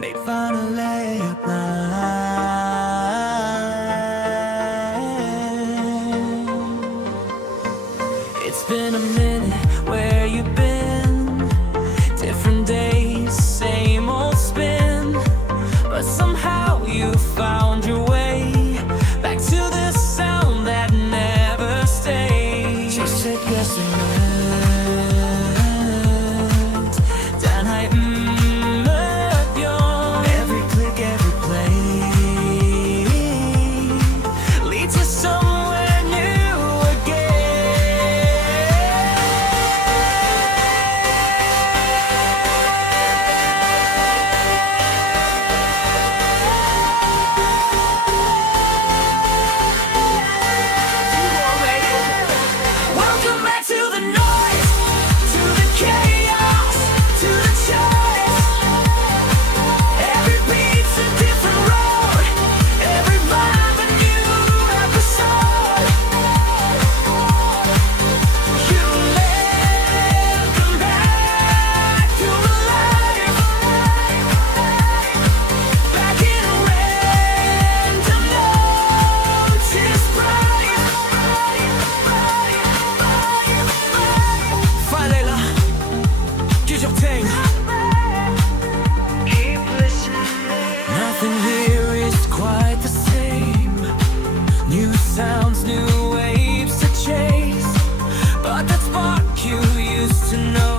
they finally blind. It's been a minute, where you been? Different days, same old spin, but somehow you found your way back to this sound that never stays. Just second sounds, new waves to chase, but that spark you used to know